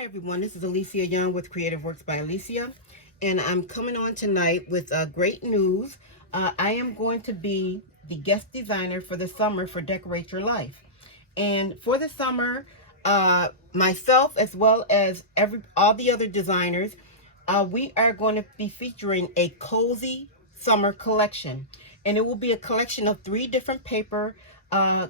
Hi everyone, this is Alicia Young with Creative Works by Alicia, and I'm coming on tonight with great news. I am going to be the guest designer for the summer for Decorate Your Life. And for the summer, myself as well as all the other designers, we are going to be featuring a cozy summer collection. And it will be a collection of 3 different paper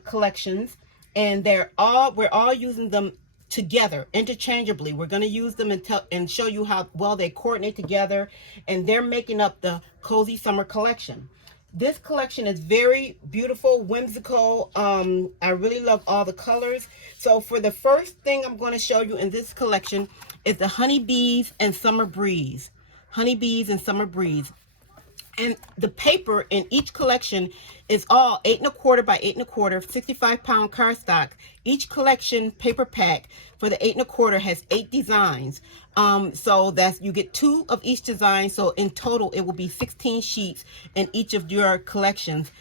collections, and we're all using them together interchangeably. We're going to use them and show you how well they coordinate together, and they're making up the cozy summer collection. This collection is very beautiful, whimsical. I really love all the colors. So for the first thing I'm going to show you in this collection is the Honeybees and Summer Breeze. Honeybees and Summer Breeze. And the paper in each collection is all 8 1/4 by 8 1/4, 65-pound cardstock. Each collection paper pack for the 8 1/4 has 8 designs. So that's, you get 2 of each design. So in total, it will be 16 sheets in each of your collections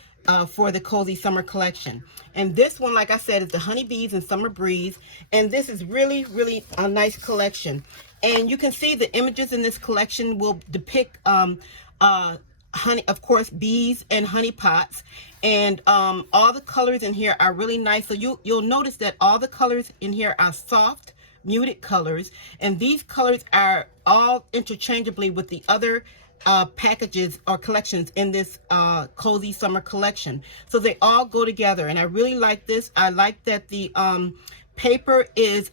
for the Cozy Summer Collection. And this one, like I said, is the Honeybees and Summer Breeze. And this is really, really a nice collection. And you can see the images in this collection will depict honey, of course, bees and honey pots, and all the colors in here are really nice. So you'll notice that all the colors in here are soft, muted colors, and these colors are all interchangeably with the other packages or collections in this cozy summer collection. So they all go together, and I really like this. I like that the paper is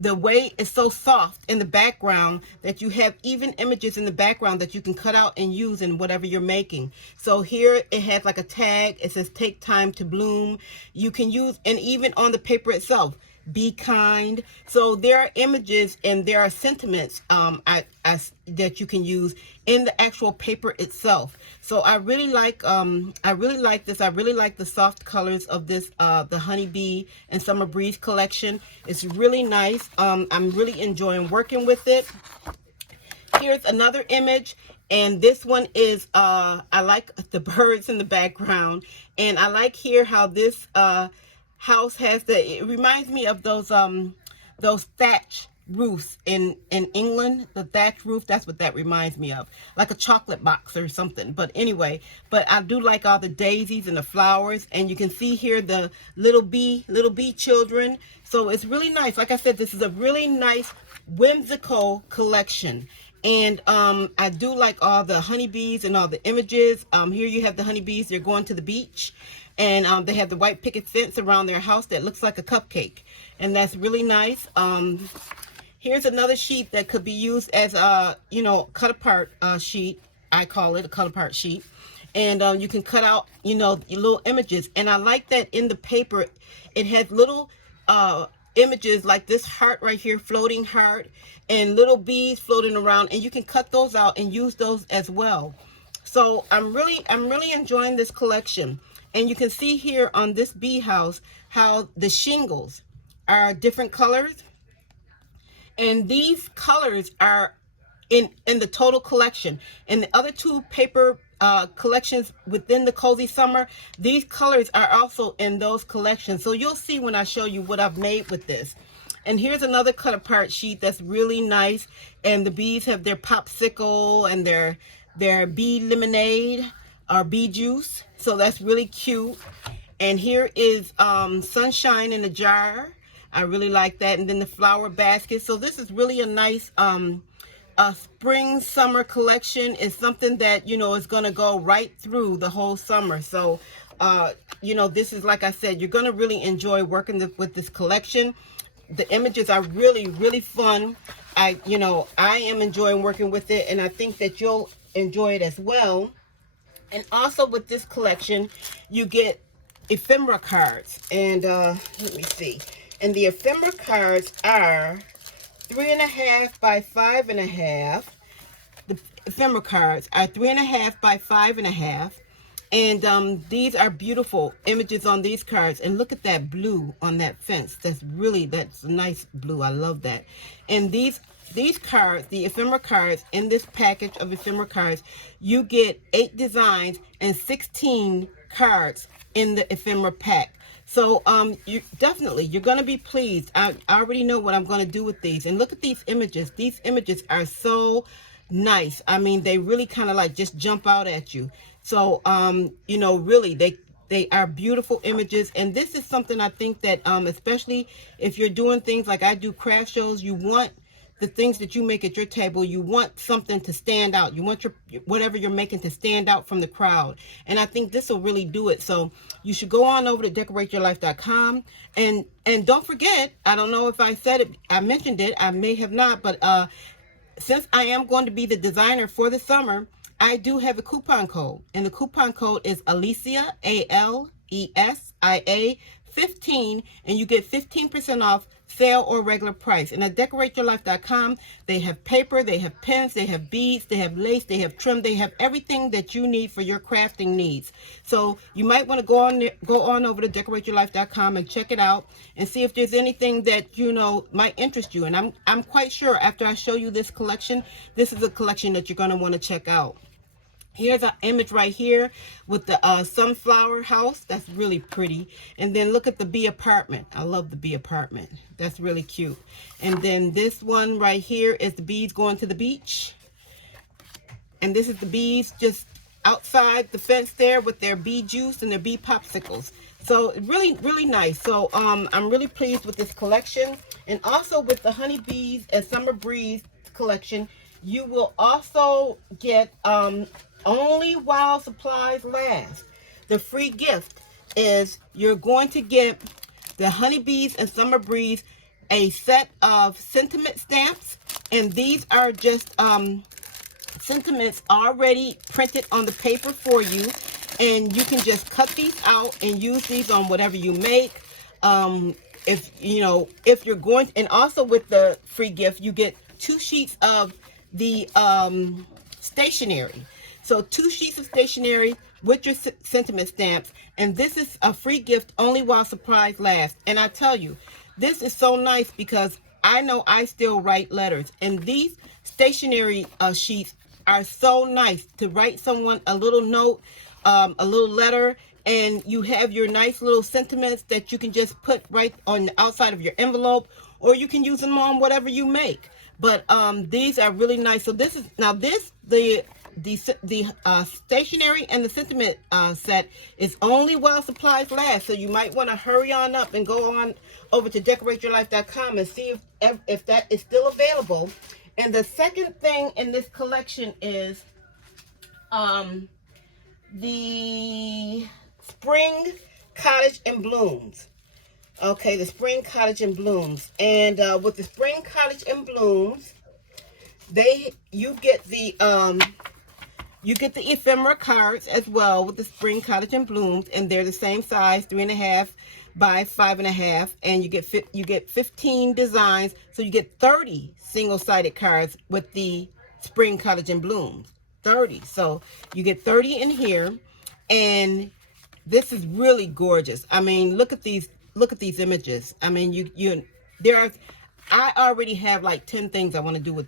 the way it's so soft in the background that you have even images in the background that you can cut out and use in whatever you're making. So here it has like a tag. It says take time to bloom. You can use, and even on the paper itself, be kind. So there are images and there are sentiments that you can use in the actual paper itself. So I really like this. I really like the soft colors of this the Honeybee and Summer Breeze collection. It's really nice. I'm really enjoying working with it. Here's another image, and this one is I like the birds in the background, and I like here how this house has it reminds me of those thatch roofs in England. The thatch roof, that's what that reminds me of, like a chocolate box or something. But anyway, but I do like all the daisies and the flowers, and you can see here the little bee children. So it's really nice. Like I said, this is a really nice whimsical collection. And I do like all the honeybees and all the images. Here you have the honeybees. They're going to the beach, and they have the white picket fence around their house that looks like a cupcake, and that's really nice. Here's another sheet that could be used as a cut apart sheet. I call it a cut apart sheet, and you can cut out your little images. And I like that in the paper it has little images like this heart right here, floating heart, and little bees floating around, and you can cut those out and use those as well. So I'm really enjoying this collection. And you can see here on this bee house how the shingles are different colors, and these colors are in the total collection. And the other 2 paper collections within the Cozy Summer, these colors are also in those collections. So you'll see when I show you what I've made with this. And here's another cut apart sheet that's really nice, and the bees have their popsicle and their bee lemonade or bee juice. So that's really cute. And here is sunshine in a jar. I really like that. And then the flower basket. So this is really a nice spring summer collection. Is something that is going to go right through the whole summer. So this is, like I said, you're going to really enjoy working with this collection. The images are really, really fun. I am enjoying working with it, and I think that you'll enjoy it as well. And also with this collection, you get ephemera cards. And let me see. And the ephemera cards are 3.5 by 5.5. The ephemera cards are 3.5 by 5.5. And these are beautiful images on these cards. And look at that blue on that fence. That's a nice blue. I love that. And these cards, the ephemera cards, in this package of ephemera cards, you get 8 designs and 16 cards in the ephemera pack. So you definitely, you're going to be pleased. I already know what I'm going to do with these. And look at these images. These images are so nice. I mean, they really kind of like just jump out at you. So you know, really, they are beautiful images. And this is something I think that especially if you're doing things like I do, craft shows, you want the things that you make at your table, you want something to stand out. You want your whatever you're making to stand out from the crowd. And I think this will really do it. So you should go on over to decor8yourlife.com, and don't forget, I don't know if I said it, I mentioned it, I may have not, but since I am going to be the designer for the summer, I do have a coupon code, and the coupon code is Alesia, Alesia 15, and you get 15% off sale or regular price. And at decor8yourlife.com, they have paper, they have pens, they have beads, they have lace, they have trim, they have everything that you need for your crafting needs. So you might want to go on over to decor8yourlife.com and check it out and see if there's anything that you know might interest you. And I'm quite sure after I show you this collection, this is a collection that you're going to want to check out. Here's an image right here with the sunflower house. That's really pretty. And then look at the bee apartment. I love the bee apartment. That's really cute. And then this one right here is the bees going to the beach. And this is the bees just outside the fence there with their bee juice and their bee popsicles. So really, really nice. So I'm really pleased with this collection. And also with the honeybees and summer breeze collection, you will also get only while supplies last. The free gift is you're going to get the honeybees and summer breeze a set of sentiment stamps, and these are just sentiments already printed on the paper for you, and you can just cut these out and use these on whatever you make. If you know, if you're going to, and also with the free gift you get 2 sheets of the stationery. So 2 sheets of stationery with your sentiment stamps, and this is a free gift only while supplies last. And I tell you, this is so nice because I know I still write letters, and these stationery sheets are so nice to write someone a little note, a little letter, and you have your nice little sentiments that you can just put right on the outside of your envelope, or you can use them on whatever you make. But these are really nice. So this is now the stationery and the sentiment set is only while supplies last. So you might want to hurry on up and go on over to decor8yourlife.com and see if that is still available. And the second thing in this collection is the spring cottage and blooms. Okay, the spring cottage and blooms. And with the spring cottage and blooms, you get the ephemera cards as well with the spring cottage and blooms, and they're the same size, 3.5 by 5.5, and you get 15 designs, so you get 30 single-sided cards with the spring cottage and blooms. 30. So you get 30 in here, and this is really gorgeous. I mean, look at these images. I mean, I already have like 10 things I want to do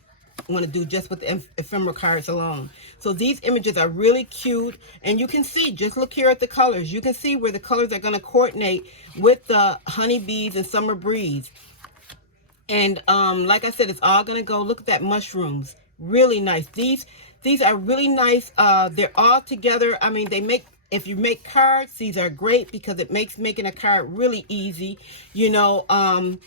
just with the ephemera cards alone. So these images are really cute, and you can see, just look here at the colors. You can see where the colors are going to coordinate with the honeybees and summer breeze. And like I said, it's all going to go. Look at that, mushrooms, really nice. These are really nice. They're all together. I mean, if you make cards, these are great because it makes making a card really easy. You know, I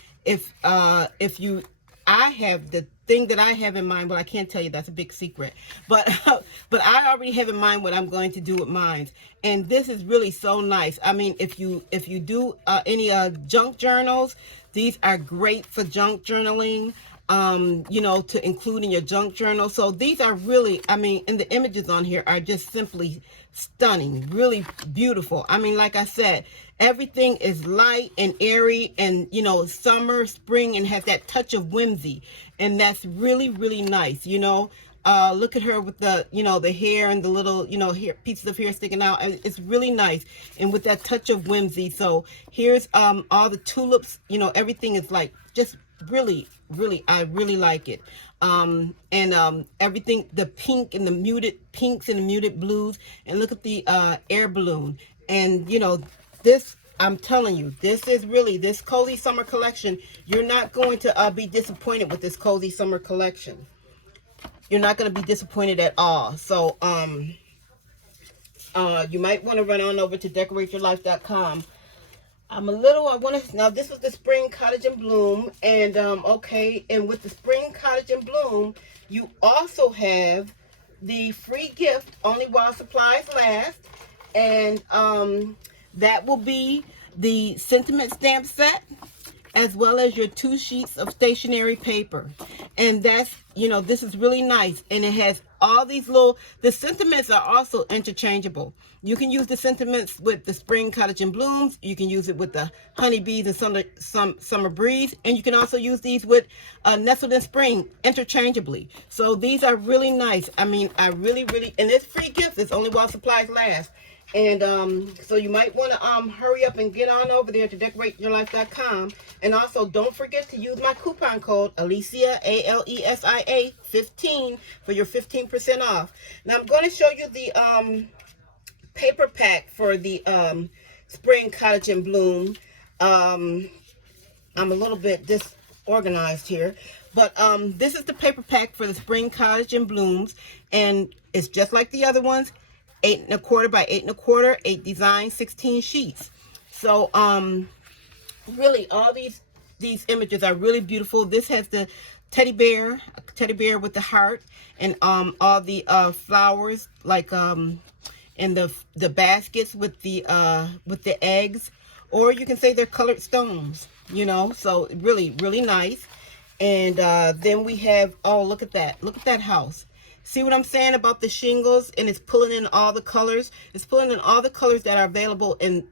have the thing that I have in mind, but I can't tell you, that's a big secret. But I already have in mind what I'm going to do with mine. And this is really so nice. I mean, if you do any junk journals, these are great for junk journaling. You know, to include in your junk journal. So these are really, I mean, and the images on here are just simply stunning, really beautiful. I mean, like I said, everything is light and airy and, you know, summer, spring, and has that touch of whimsy. And that's really, really nice. You know, look at her with the, you know, the hair and the little, you know, hair, pieces of hair sticking out. It's really nice. And with that touch of whimsy. So here's all the tulips, you know, everything is like just really, I really like it. Everything, the pink and the muted pinks and the muted blues, and look at the air balloon. And you know, this I'm telling you, this is really, this cozy summer collection, you're not going to be disappointed with this cozy summer collection. You're not going to be disappointed at all. So you might want to run on over to decor8yourlife.com. I want to, now this was the Spring Cottage and Bloom, and okay, and with the Spring Cottage and Bloom, you also have the free gift, only while supplies last, and that will be the sentiment stamp set, as well as your 2 sheets of stationery paper. And that's, you know, this is really nice, and it has all these little, the sentiments are also interchangeable. You can use the sentiments with the Spring Cottage and Blooms, you can use it with the Honeybees and Summer Breeze, and you can also use these with Nestled in Spring interchangeably. So these are really nice. I mean, I really, and it's free gift, it's only while supplies last. And so you might want to hurry up and get on over there to decor8yourlife.com. And also don't forget to use my coupon code Alicia, ALESIA 15 for your 15% off. Now I'm going to show you the paper pack for the Spring Cottage and Bloom. I'm a little bit disorganized here, but this is the paper pack for the Spring Cottage and Blooms, and it's just like the other ones. 8 1/4 by 8 1/4, 8 designs, 16 sheets. So really all these images are really beautiful. This has the teddy bear with the heart, and all the flowers, like and the baskets with the eggs, or you can say they're colored stones, you know. So really nice. And then we have, oh, look at that house. See what I'm saying about the shingles? And it's pulling in all the colors. It's pulling in all the colors that are available in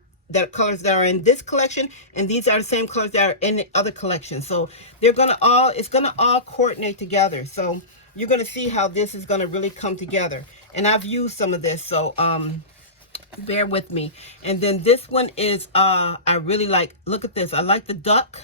colors that are in this collection, and these are the same colors that are in the other collection. So it's gonna all coordinate together. So you're gonna see how this is gonna really come together. And I've used some of this, so bear with me. And then this one is I really like, look at this. I like the duck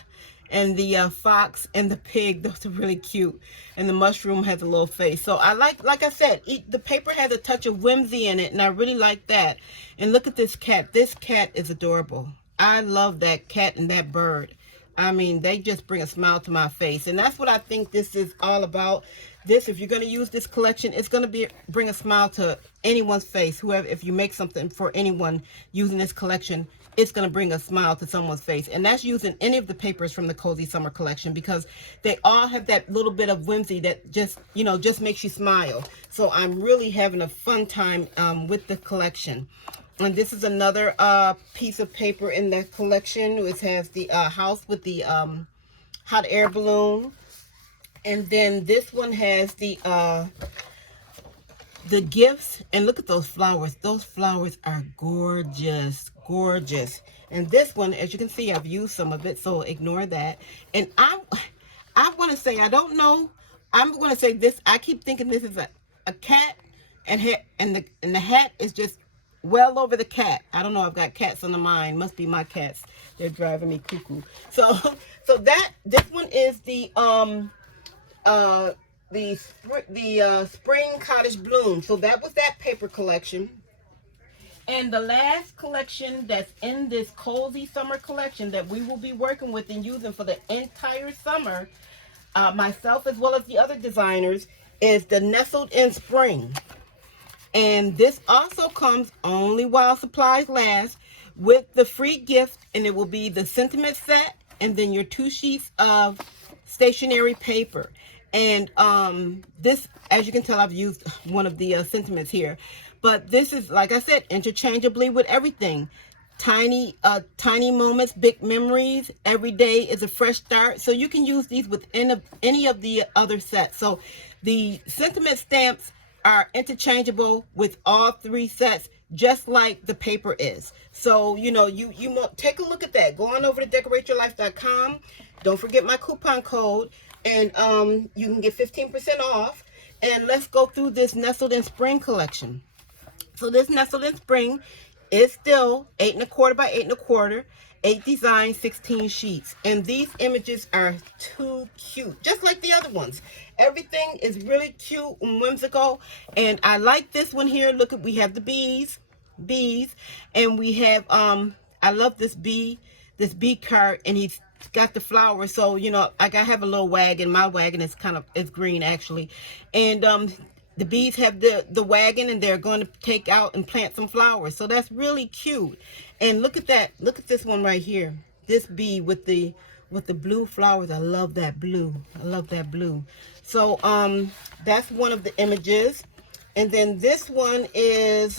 and the fox and the pig. Those are really cute. And the mushroom has a little face. So I like I said, the paper has a touch of whimsy in it, and I really like that. And look at this cat. This cat is adorable. I love that cat and that bird. I mean, they just bring a smile to my face. And that's what I think this is all about. This, if you're going to use this collection, it's going to bring a smile to anyone's face. Whoever, if you make something for anyone using this collection, it's going to bring a smile to someone's face. And that's using any of the papers from the Cozy Summer collection, because they all have that little bit of whimsy that just, you know, just makes you smile. So I'm really having a fun time with the collection. And this is another piece of paper in that collection. It has the house with the hot air balloon. And then this one has the gifts. And look at those flowers. Those flowers are gorgeous. Gorgeous. And this one, as you can see, I've used some of it, so ignore that. And I want to say, I don't know, I'm going to say this, I keep thinking this is a cat, and the hat is just well over the cat. I don't know, I've got cats on the mind. Must be my cats. They're driving me cuckoo. So this one is the Spring Cottage Bloom. So that was that paper collection. And the last collection that's in this Cozy Summer collection that we will be working with and using for the entire summer, myself as well as the other designers, is the Nestled in Spring. And this also comes only while supplies last with the free gift, and it will be the sentiment set and then your 2 sheets of stationery paper. And this, as you can tell, I've used one of the sentiments here. But this is, like I said, interchangeably with everything. Tiny moments, big memories. Every day is a fresh start. So you can use these with any of the other sets. So the sentiment stamps are interchangeable with all 3 sets, just like the paper is. So, you know, you take a look at that. Go on over to decor8yourlife.com. Don't forget my coupon code, and you can get 15% off. And let's go through this Nestled in Spring collection. So this Nestled in Spring is still 8 1/4 by 8 1/4, 8 designs, 16 sheets. And these images are too cute, just like the other ones. Everything is really cute and whimsical. And I like this one here. Look, we have the bees, and we have I love this bee cart, and he's got the flowers. So, you know, like I have a little wagon. My wagon is it's green actually. And the bees have the wagon, and they're going to take out and plant some flowers. So that's really cute. And look at that. Look at this one right here. This bee with the blue flowers. I love that blue. I love that blue. So that's one of the images. And then this one is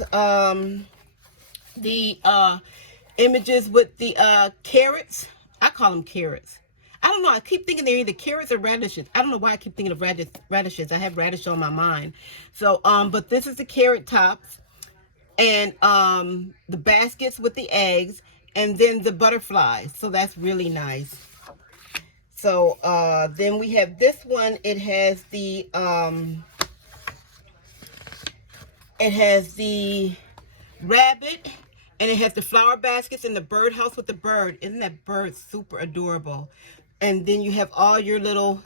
the images with the carrots. I call them carrots. I don't know. I keep thinking they're either carrots or radishes. I don't know why I keep thinking of radishes. I have radish on my mind. So, but this is the carrot tops, and the baskets with the eggs, and then the butterflies. So that's really nice. So then we have this one. It has the rabbit, and it has the flower baskets and the birdhouse with the bird. Isn't that bird super adorable? And then you have all your little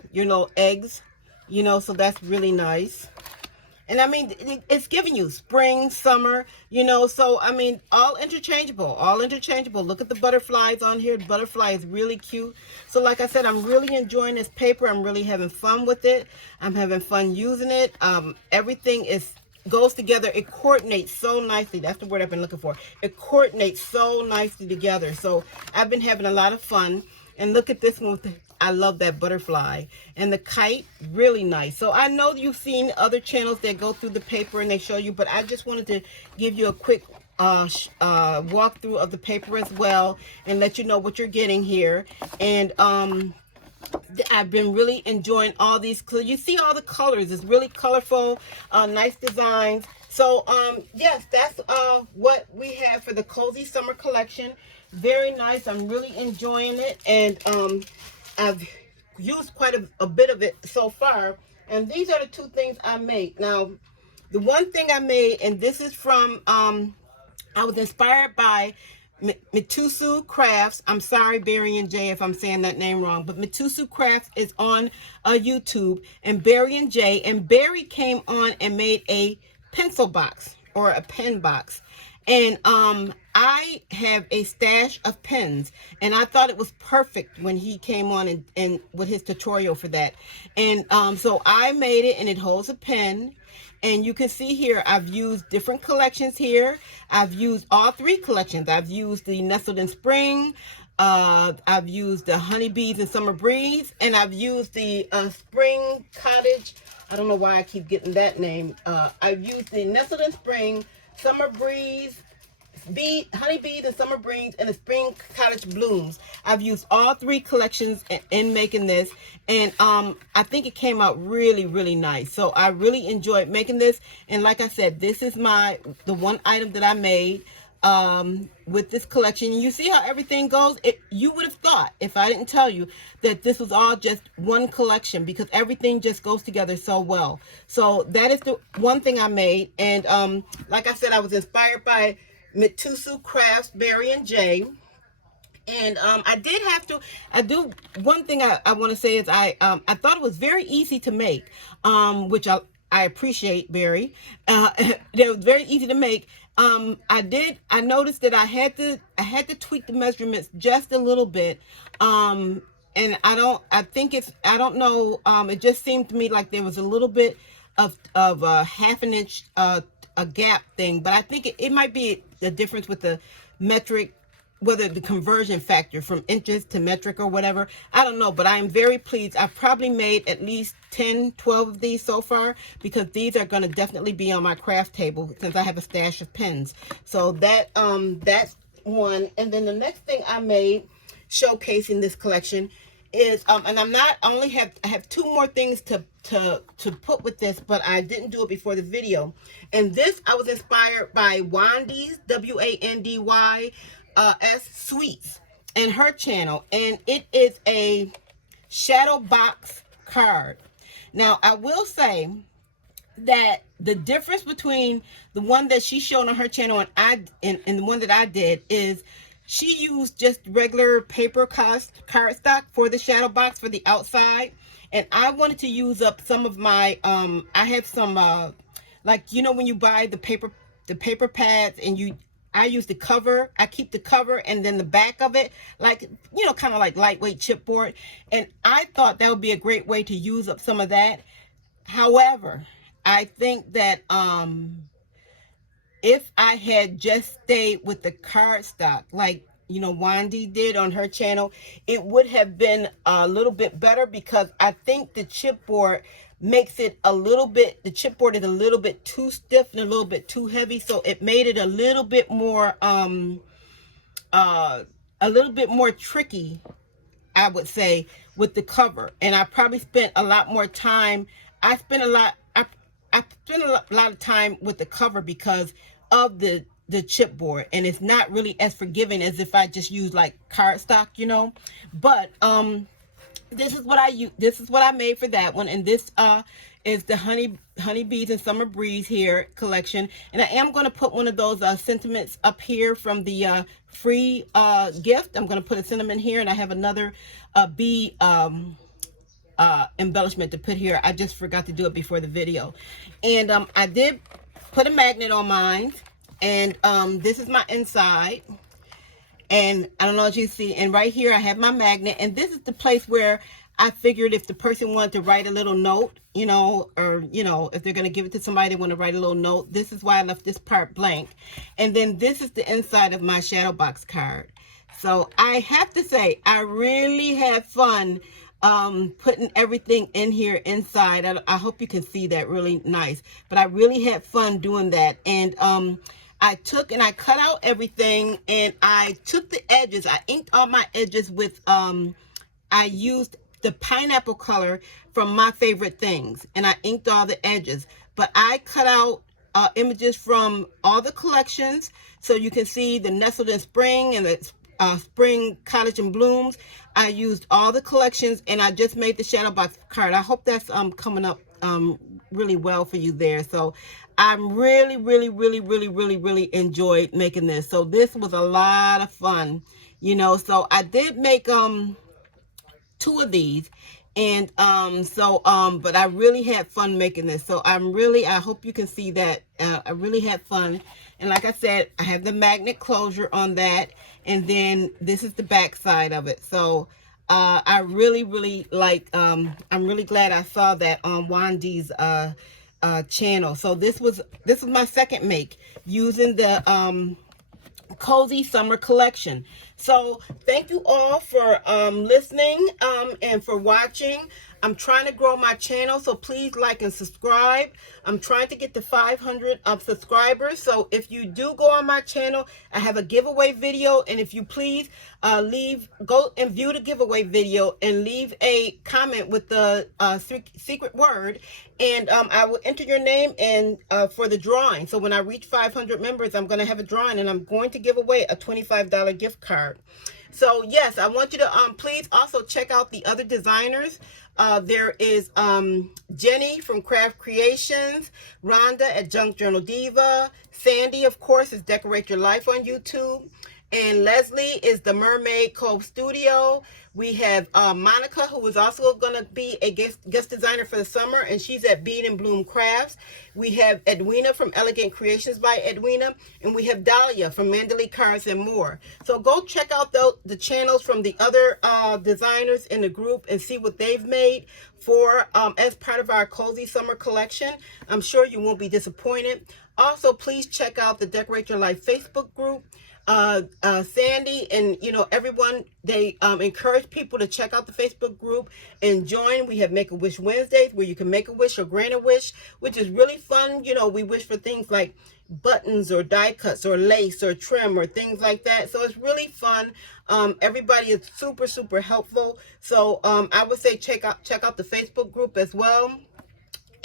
eggs, you know, so that's really nice. And I mean, it's giving you spring, summer, you know, so I mean, all interchangeable, all interchangeable. Look at the butterflies on here. The butterfly is really cute. So like I said, I'm really enjoying this paper. I'm really having fun with it. I'm having fun using it. Everything goes together. It coordinates so nicely. That's the word I've been looking for. It coordinates so nicely together. So I've been having a lot of fun. And look at this one with I love that butterfly. And the kite, really nice. So I know you've seen other channels that go through the paper and they show you, but I just wanted to give you a quick walkthrough of the paper as well, and let you know what you're getting here. And I've been really enjoying all these. You see all the colors. It's really colorful, nice designs. So yes, that's what we have for the Cozy Summer Collection. Very nice. I'm really enjoying it, and I've used quite a bit of it so far. And these are the two things I made. Now, the one thing I made, and this is from I was inspired by BeadnBloomCrafts. I'm sorry, Barry and Jay, if I'm saying that name wrong, but BeadnBloomCrafts is on YouTube, and Barry and Jay, and Barry came on and made a pencil box, or a pen box. And I have a stash of pens, and I thought it was perfect when he came on and with his tutorial for that. And so I made it, and it holds a pen. And you can see here, I've used different collections here. I've used all three collections. I've used the Nestled in Spring, I've used the Honeybees and Summer Breeze, and I've used the Spring Cottage. I don't know why I keep getting that name. I've used the Nestled in Spring, Summer Breeze, Honeybees and Summer Breeze, and the Spring Cottage Blooms. I've used all three collections in making this, and I think it came out really, really nice. So I really enjoyed making this. And like I said, this is the one item that I made with this collection. You see how everything goes? You would have thought, if I didn't tell you, that this was all just one collection, because everything just goes together so well. So that is the one thing I made. And like I said, I was inspired by BeadnBloomCrafts, Barry and Jay. And one thing I want to say is I thought it was very easy to make, which I appreciate, Barry. It was very easy to make. I noticed that I had to tweak the measurements just a little bit. And I don't know, it just seemed to me like there was a little bit of a half an inch a gap thing, but I think it might be the difference with the metric, whether the conversion factor from inches to metric or whatever. I don't know, but I am very pleased. I've probably made at least 10, 12 of these so far, because these are going to definitely be on my craft table since I have a stash of pens. So that's one. And then the next thing I made showcasing this collection is and I have two more things to put with this, but I didn't do it before the video. And this, I was inspired by Wandy's, WANDY S Sweets, and her channel, and it is a shadow box card. Now I will say that the difference between the one that she showed on her channel and the one that I did is she used just regular paper cardstock for the shadow box for the outside, and I wanted to use up some of my I have some like, you know, when you buy the paper pads and you I use the cover. I keep the cover and then the back of it, like, you know, kind of like lightweight chipboard. And I thought that would be a great way to use up some of that. However, I think that if I had just stayed with the cardstock, like, you know, Wandy did on her channel, it would have been a little bit better, because I think the chipboard makes it a little bit, the chipboard is a little bit too stiff and a little bit too heavy, so it made it a little bit more tricky, I would say, with the cover. And I probably spent a lot more time. I spent a lot of time with the cover because of the chipboard, and it's not really as forgiving as if I just use like cardstock, you know. But this is what I use. This is what I made for that one, and this is the honeybees and summer breeze here collection. And I am going to put one of those sentiments up here from the free gift. I'm going to put a sentiment here, and I have another bee embellishment to put here. I just forgot to do it before the video. And I did put a magnet on mine, and this is my inside. And I don't know if you see, and right here I have my magnet, and this is the place where I figured if the person wanted to write a little note, you know, or, you know, if they're going to give it to somebody, they want to write a little note. This is why I left this part blank. And then this is the inside of my shadow box card. So I have to say, I really had fun putting everything in here inside. I hope you can see that really nice, but I really had fun doing that. And I took and I cut out everything, and I took the edges. I inked all my edges with, I used the pineapple color from My Favorite Things, and I inked all the edges. But I cut out images from all the collections, so you can see the Nestled in Spring and the Spring Cottage and Blooms. I used all the collections, and I just made the shadow box card. I hope that's coming up really well for you there. So I'm really enjoyed making this. So this was a lot of fun, you know. So I did make 2 of these, and but I really had fun making this. So I hope you can see that I really had fun. And like I said, I have the magnet closure on that, and then this is the back side of it. So I really like, I'm really glad I saw that on Wandy's channel. So this was my second make using the cozy summer collection. So thank you all for listening and for watching. I'm trying to grow my channel, so please like and subscribe. I'm trying to get to 500 subscribers. So if you do go on my channel, I have a giveaway video, and if you please go and view the giveaway video and leave a comment with the secret word, and I will enter your name and for the drawing. So when I reach 500 members, I'm going to have a drawing, and I'm going to give away a $25 gift card. So yes, I want you to please also check out the other designers. There is Jenni from Craft Creations, Rhonda at Junk Journal Diva, Sandi, of course, is Decorate Your Life on YouTube, and Leslie is the Mermaid Cove Studio. We have Monica, who is also going to be a guest designer for the summer, and she's at BeadnBloomCrafts. We have Edwina from Elegant Creations by Edwina, and we have Dalia from Mandalee Cards and More. So go check out the channels from the other designers in the group and see what they've made for as part of our cozy summer collection. I'm sure you won't be disappointed. Also, please check out the Decorate Your Life Facebook group. Sandi and, you know, everyone, they encourage people to check out the Facebook group and join. We have Make-A-Wish Wednesdays where you can make a wish or grant a wish, which is really fun. You know, we wish for things like buttons or die cuts or lace or trim or things like that. So it's really fun. Everybody is super helpful. So I would say check out the Facebook group as well.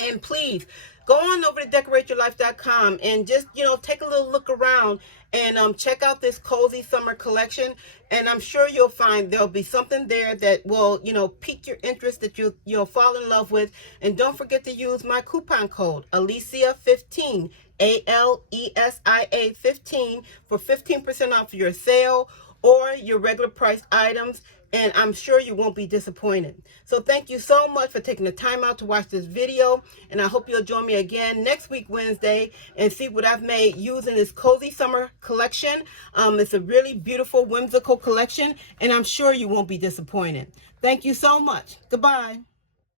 And please go on over to decor8yourlife.com and just, you know, take a little look around and check out this cozy summer collection. And I'm sure you'll find there'll be something there that will, you know, pique your interest, that you'll fall in love with. And don't forget to use my coupon code Alesia15, ALESIA 15, for 15% off your sale or your regular priced items. and I'm sure you won't be disappointed. So thank you so much for taking the time out to watch this video, and I hope you'll join me again next week Wednesday and see what I've made using this cozy summer collection. It's a really beautiful, whimsical collection, and I'm sure you won't be disappointed. Thank you so much. Goodbye.